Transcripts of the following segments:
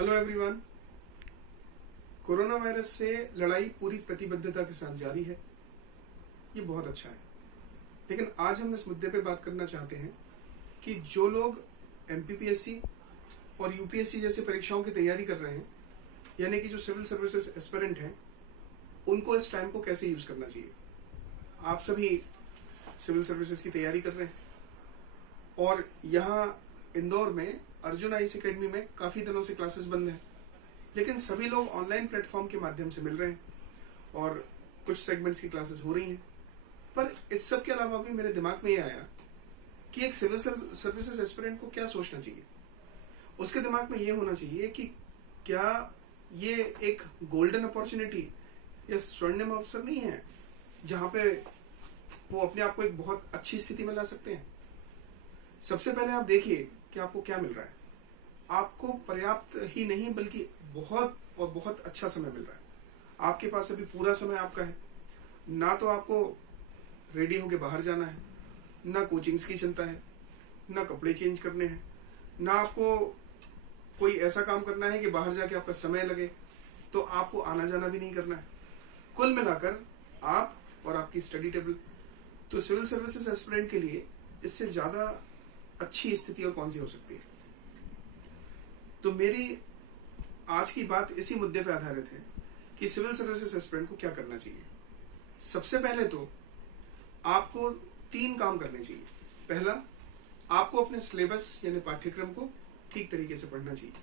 Hello everyone. Corona virus से लड़ाई पूरी प्रतिबद्धता के साथ जारी है। ये बहुत अच्छा है, लेकिन आज हम इस मुद्दे पे बात करना चाहते हैं कि जो लोग एमपीपीएससी और यूपीएससी जैसी परीक्षाओं की तैयारी कर रहे हैं, यानी कि जो सिविल सर्विसेज एस्पिरेंट हैं, उनको इस टाइम को कैसे यूज़ करना चाहिए। आप सभी सिविल सर्विसेज की तैयारी कर रहे हैं और यहाँ इंदौर में अर्जुन आईएएस एकेडमी में काफ़ी दिनों से क्लासेस बंद हैं, लेकिन सभी लोग ऑनलाइन प्लेटफॉर्म के माध्यम से मिल रहे हैं और कुछ सेगमेंट्स की क्लासेस हो रही हैं। पर इस सब के अलावा भी मेरे दिमाग में ये आया कि एक सिविल सर्विसेज एस्पिरेंट को क्या सोचना चाहिए। उसके दिमाग में ये होना चाहिए कि क्या ये एक गोल्डन अपॉर्चुनिटी या स्वर्णिम अवसर नहीं है जहाँ पे वो अपने आप को एक बहुत अच्छी स्थिति में ला सकते हैं। सबसे पहले आप देखिए कि आपको क्या मिल रहा है। आपको पर्याप्त ही नहीं बल्कि बहुत और बहुत अच्छा समय मिल रहा है। आपके पास अभी पूरा समय आपका है। ना तो आपको रेडी होके बाहर जाना है, ना कोचिंग्स की चिंता है, ना कपड़े चेंज करने हैं, ना आपको कोई ऐसा काम करना है कि बाहर जाके आपका समय लगे, तो आपको आना जाना भी नहीं करना है। कुल मिलाकर आप और आपकी स्टडी टेबल, तो सिविल सर्विसेज एस्पिरेंट के लिए इससे ज़्यादा अच्छी स्थिति और कौन सी हो सकती है। तो मेरी आज की बात इसी मुद्दे पर आधारित है कि सिविल सर्विसेज एस्पिरेंट को क्या करना चाहिए। सबसे पहले तो आपको 3 काम करने चाहिए। पहला, आपको अपने सिलेबस यानी पाठ्यक्रम को ठीक तरीके से पढ़ना चाहिए।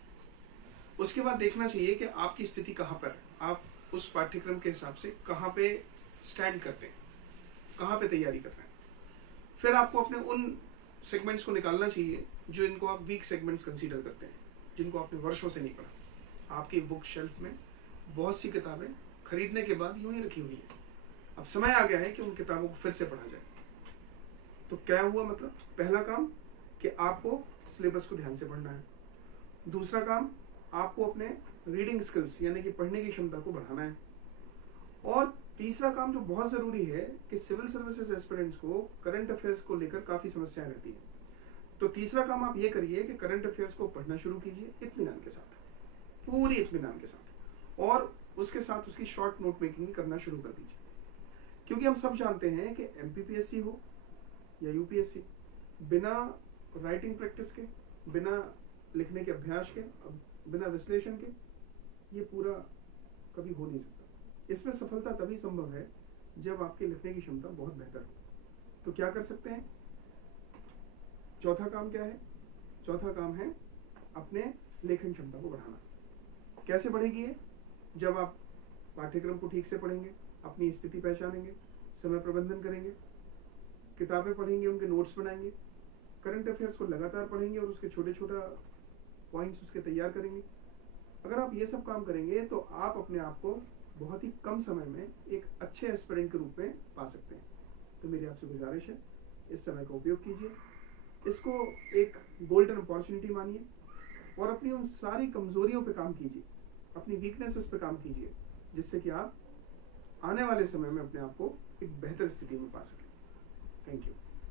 उसके बाद देखना चाहिए कि आपकी स्थिति कहाँ पर है, आप उस पाठ्यक्रम के हिसाब से कहाँ पे स्टैंड करते हैं, कहाँ पे तैयारी कर रहे हैं। फिर आपको अपने उन सेगमेंट्स को निकालना चाहिए जो इनको आप वीक सेगमेंट्स कंसीडर करते हैं, जिनको आपने वर्षों से नहीं पढ़ा। आपकी बुक शेल्फ में बहुत सी किताबें खरीदने के बाद यूं ही रखी हुई है। अब समय आ गया है कि उन किताबों को फिर से पढ़ा जाए। तो क्या हुआ, मतलब पहला काम कि आपको सिलेबस को ध्यान से पढ़ना है। दूसरा काम, आपको अपने रीडिंग स्किल्स यानी कि पढ़ने की क्षमता को बढ़ाना है। और तीसरा काम जो बहुत ज़रूरी है कि सिविल सर्विसेज एस्पिरेंट्स को करंट अफेयर्स को लेकर काफ़ी समस्याएं रहती है। तो तीसरा काम आप ये करिए कि करंट अफेयर्स को पढ़ना शुरू कीजिए इत्मीनान के साथ, पूरी इत्मीनान के साथ, और उसके साथ उसकी शॉर्ट नोट मेकिंग करना शुरू कर दीजिए। क्योंकि हम सब जानते हैं कि एमपीपीएससी हो या यूपीएससी, बिना राइटिंग प्रैक्टिस के, बिना लिखने के अभ्यास के, बिना विश्लेषण के ये पूरा कभी हो नहीं सकता। इसमें सफलता तभी संभव है जब आपकी लिखने की क्षमता बहुत बेहतर हो। तो क्या कर सकते हैं? चौथा काम क्या है? चौथा काम है अपने लेखन क्षमता को बढ़ाना। कैसे बढ़ेगी ये? जब आप पाठ्यक्रम को ठीक से पढ़ेंगे, अपनी स्थिति पहचानेंगे, समय प्रबंधन करेंगे, किताबें पढ़ेंगे, उनके नोट्स बनाएंगे, करंट अफेयर्स को लगातार पढ़ेंगे और उसके छोटे छोटा पॉइंट्स उसके तैयार करेंगे। अगर आप ये सब काम करेंगे तो आप अपने आप को बहुत ही कम समय में एक अच्छे एस्पिरेंट के रूप में पा सकते हैं। तो मेरी आपसे गुजारिश है, इस समय का उपयोग कीजिए, इसको एक गोल्डन अपॉर्चुनिटी मानिए और अपनी उन सारी कमजोरियों पे काम कीजिए, अपनी वीकनेसेस पे काम कीजिए, जिससे कि आप आने वाले समय में अपने आप को एक बेहतर स्थिति में पा सकें। Thank you.